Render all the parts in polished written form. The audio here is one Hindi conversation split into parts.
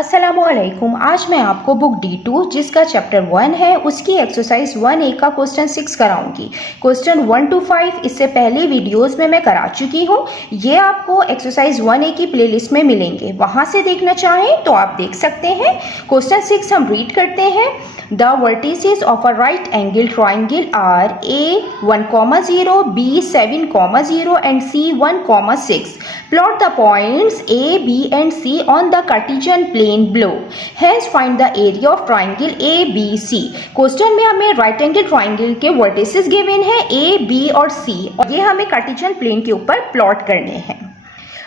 अस्सलामुअलैकुम। आज मैं आपको बुक D2 जिसका चैप्टर 1 है उसकी एक्सरसाइज 1A का क्वेश्चन 6 कराऊंगी। क्वेश्चन 1 to 5 इससे पहले वीडियोस में मैं करा चुकी हूँ। ये आपको एक्सरसाइज 1A की प्लेलिस्ट में मिलेंगे, वहां से देखना चाहें तो आप देख सकते हैं। क्वेश्चन 6 हम रीड करते हैं। The vertices of a right angle triangle are A 1,0, B 7,0 and C 1,6. Plot the points A, B and C on the Cartesian plane below. Hence find the area of triangle ABC. Question में हमें राइट एंगल ट्राइंगल के वर्टिसेस गिवन है A, B और C, और ये हमें कार्टेशियन प्लेन के ऊपर प्लॉट करने हैं।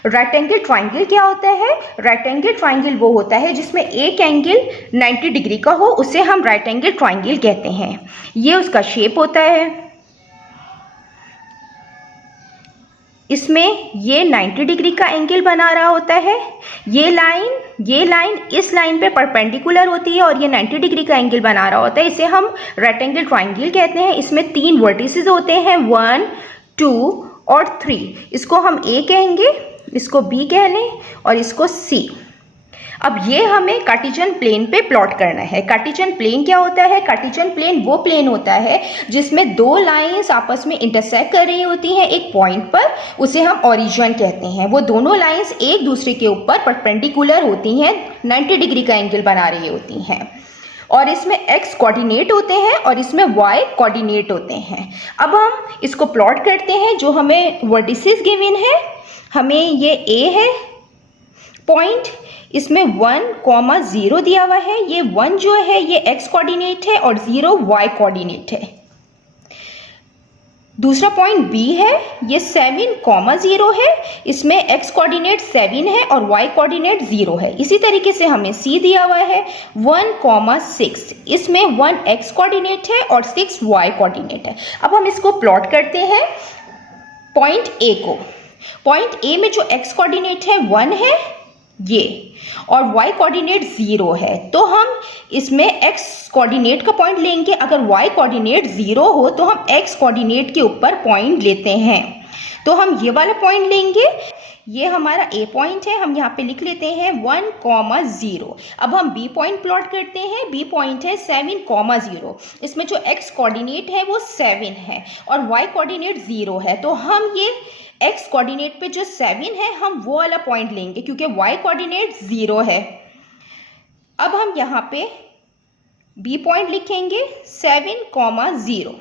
राइट एंगल ट्राइंगल क्या होता है? राइट एंगल ट्राइंगल वो होता है जिसमें एक एंगल 90 डिग्री का हो, उसे हम राइट एंगल ट्राइंगल कहते हैं। ये उसका शेप होता है। इसमें ये 90 डिग्री का एंगल बना रहा होता है। ये लाइन इस लाइन पे परपेंडिकुलर होती है और ये 90 डिग्री का एंगल बना रहा होता है। इसे हम राइट एंगल ट्राइंगल कहते हैं। इसमें 3 वर्टिसेस होते हैं, 1, 2 और 3। इसको हम A कहेंगे, इसको B कह लें और इसको C। अब ये हमें कार्टेशियन प्लेन पे प्लॉट करना है। कार्टेशियन प्लेन क्या होता है? कार्टेशियन प्लेन वो प्लेन होता है जिसमें दो लाइंस आपस में इंटरसेक्ट कर रही होती हैं एक पॉइंट पर, उसे हम ओरिजिन कहते हैं। वो दोनों लाइंस एक दूसरे के ऊपर परपेंडिकुलर होती हैं, 90 डिग्री का एंगल बना रही होती हैं, और इसमें x कोऑर्डिनेट होते हैं और इसमें y कोऑर्डिनेट होते हैं। अब हम इसको प्लॉट करते हैं। जो हमें वर्टिसेस गिवन है, हमें ये A है पॉइंट, इसमें 1,0 दिया हुआ है। ये 1 जो है ये x कोऑर्डिनेट है और 0 y कोऑर्डिनेट है। दूसरा पॉइंट B है, ये 7,0 है। इसमें x कोऑर्डिनेट 7 है और y कोऑर्डिनेट 0 है। इसी तरीके से हमें C दिया हुआ है 1,6। इसमें 1 x कोऑर्डिनेट है और 6 y कोऑर्डिनेट है। अब हम इसको प्लॉट करते हैं पॉइंट A को। पॉइंट A में जो x कोऑर्डिनेट है 1 है ये, और y कोऑर्डिनेट 0 है। तो हम इसमें x कोऑर्डिनेट का पॉइंट लेंगे। अगर y कोऑर्डिनेट 0 हो तो हम x कोऑर्डिनेट के ऊपर पॉइंट लेते हैं। तो हम ये वाला पॉइंट लेंगे। ये हमारा A पॉइंट है, हम यहाँ पे लिख लेते हैं 1,0। अब हम B पॉइंट प्लॉट करते हैं। B पॉइंट है 7,0। इसमें जो x कोऑर्डिनेट है वो 7 है और y कोऑर्डिनेट 0 है। तो हम ये x कोऑर्डिनेट पे जो 7 है हम वो वाला पॉइंट लेंगे क्योंकि y कोऑर्डिनेट 0 है। अब हम यहाँ पे B पॉइंट लिखेंगे 7,0।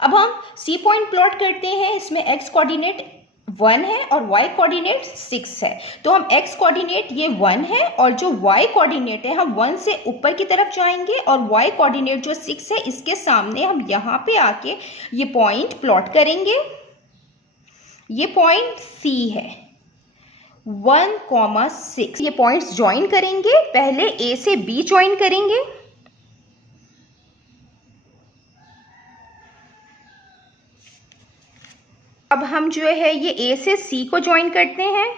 अब हम C पॉइंट प्लॉट करते हैं। इसमें x कोऑर्डिनेट 1 है और y कोऑर्डिनेट 6 है। तो हम x कोऑर्डिनेट ये 1 है और जो y कोऑर्डिनेट है हम 1 से ऊपर की तरफ जाएंगे और y कोऑर्डिनेट जो 6 है इसके सामने हम यहाँ पे आके ये पॉइंट प्लॉट करेंगे। ये पॉइंट C है 1,6। ये पॉइंट्स ज्वाइन करेंगे। पहले A से B ज्वाइन करेंगे, अब हम जो है ये A से C को ज्वाइन करते हैं।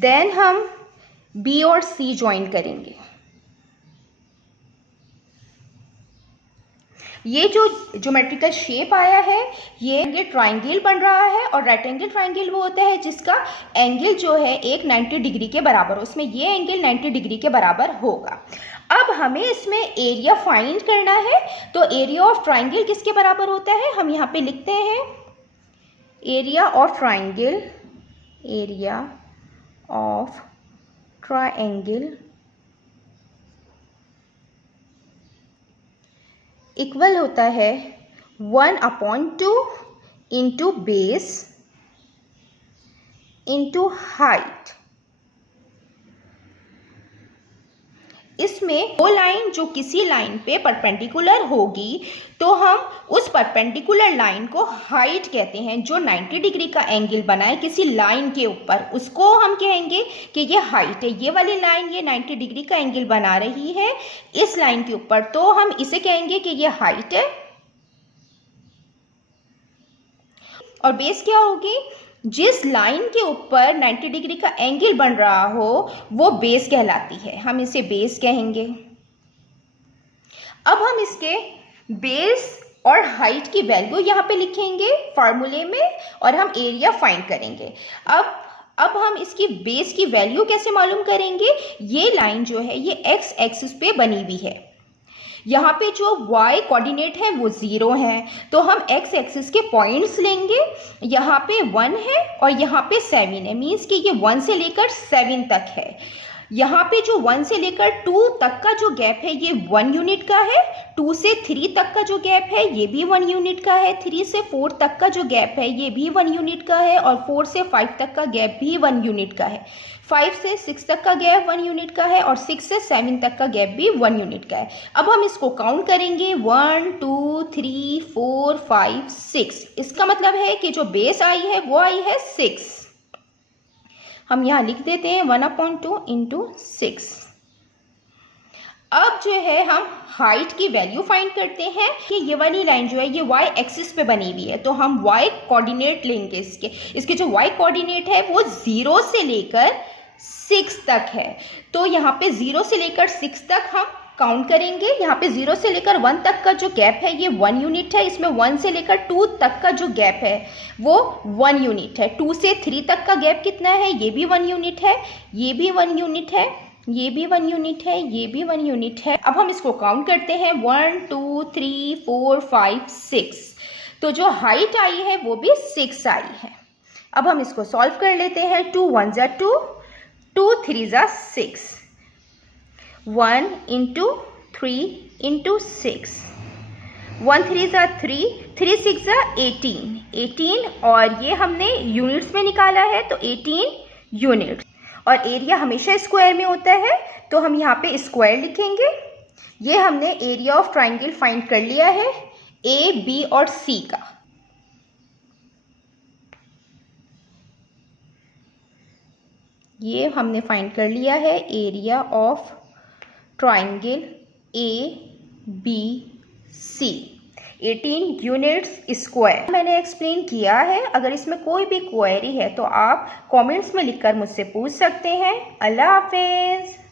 देन हम B और C ज्वाइन करेंगे। ये जो ज्योमेट्रिकल शेप आया है ये ट्राइंगल बन रहा है, और राइट एंगल ट्राइंगल वो होता है जिसका एंगल जो है एक 90 डिग्री के बराबर हो। उसमें ये एंगल 90 डिग्री के बराबर होगा। अब हमें इसमें एरिया फाइंड करना है। तो एरिया ऑफ ट्राइंगल किसके बराबर होता है? हम यहाँ पे लिखते हैं area of triangle, area of triangle equal होता है 1/2 इंटू बेस इंटू हाइट। इसमें वो लाइन जो किसी लाइन पे परपेंडिकुलर होगी तो हम उस परपेंडिकुलर लाइन को हाइट कहते हैं। जो 90 डिग्री का एंगल बनाए किसी लाइन के ऊपर उसको हम कहेंगे कि ये हाइट है। ये वाली लाइन ये 90 डिग्री का एंगल बना रही है इस लाइन के ऊपर, तो हम इसे कहेंगे कि ये हाइट है। और बेस क्या होगी? जिस लाइन के ऊपर 90 डिग्री का एंगल बन रहा हो वो बेस कहलाती है, हम इसे बेस कहेंगे। अब हम इसके बेस और हाइट की वैल्यू यहाँ पे लिखेंगे फार्मूले में और हम एरिया फाइंड करेंगे। अब अब हम इसकी बेस की वैल्यू कैसे मालूम करेंगे? ये लाइन जो है ये एक्स एक्सिस पे बनी हुई है, यहाँ पे जो y कोऑर्डिनेट है वो 0 है, तो हम x एक्सिस के पॉइंट्स लेंगे। यहाँ पे 1 है और यहाँ पे 7 है, मीन्स कि ये 1 से लेकर 7 तक है। यहाँ पे जो 1 से लेकर 2 तक का जो गैप है ये 1 यूनिट का है, 2 से 3 तक का जो गैप है ये भी 1 यूनिट का है, 3 से 4 तक का जो गैप है ये भी 1 यूनिट का है, और 4 से 5 तक का गैप भी 1 यूनिट का है, 5 से 6 तक का गैप 1 यूनिट का है, और 6 से 7 तक का गैप भी 1 यूनिट का है। अब हम इसको काउंट करेंगे 1 2 3 4 5 6। इसका मतलब है कि जो बेस आई है वो आई है 6। हम यहाँ लिख देते हैं 1/2 इंटू 6। अब जो है हम हाइट की वैल्यू फाइंड करते हैं कि ये वाली लाइन जो है ये y एक्सिस पे बनी हुई है, तो हम y कोऑर्डिनेट लेंगे। इसके जो y कोऑर्डिनेट है वो 0 से लेकर 6 तक है, तो यहाँ पे 0 से लेकर 6 तक हम काउंट करेंगे। यहाँ पे 0 से लेकर 1 तक का जो गैप है ये 1 यूनिट है, इसमें 1 से लेकर 2 तक का जो गैप है वो 1 यूनिट है, 2 से 3 तक का गैप कितना है? ये भी 1 यूनिट है, ये भी 1 यूनिट है, ये भी 1 यूनिट है, ये भी 1 यूनिट है। अब हम इसको काउंट करते हैं 1 2 3 4 5 6, तो जो हाइट आई है वो भी 6 आई है। अब हम इसको सॉल्व कर लेते हैं। 2 1 ज़ा 2, 2 3 ज़ा 6, 1 इंटू 3 इंटू 6, 1 3 ज़ा 3, 3 6 ज़ा 18, और ये हमने यूनिट्स में निकाला है तो 18 यूनिट्स। और एरिया हमेशा स्क्वायर में होता है, तो हम यहाँ पे स्क्वायर लिखेंगे। ये हमने एरिया ऑफ ट्राइंगल फाइंड कर लिया है ए बी और सी का। ये हमने फाइंड कर लिया है area of triangle A B C, 18 units square. मैंने एक्सप्लेन किया है। अगर इसमें कोई भी क्वेरी है तो आप कमेंट्स में लिखकर मुझसे पूछ सकते हैं। अल्लाह हाफिज़।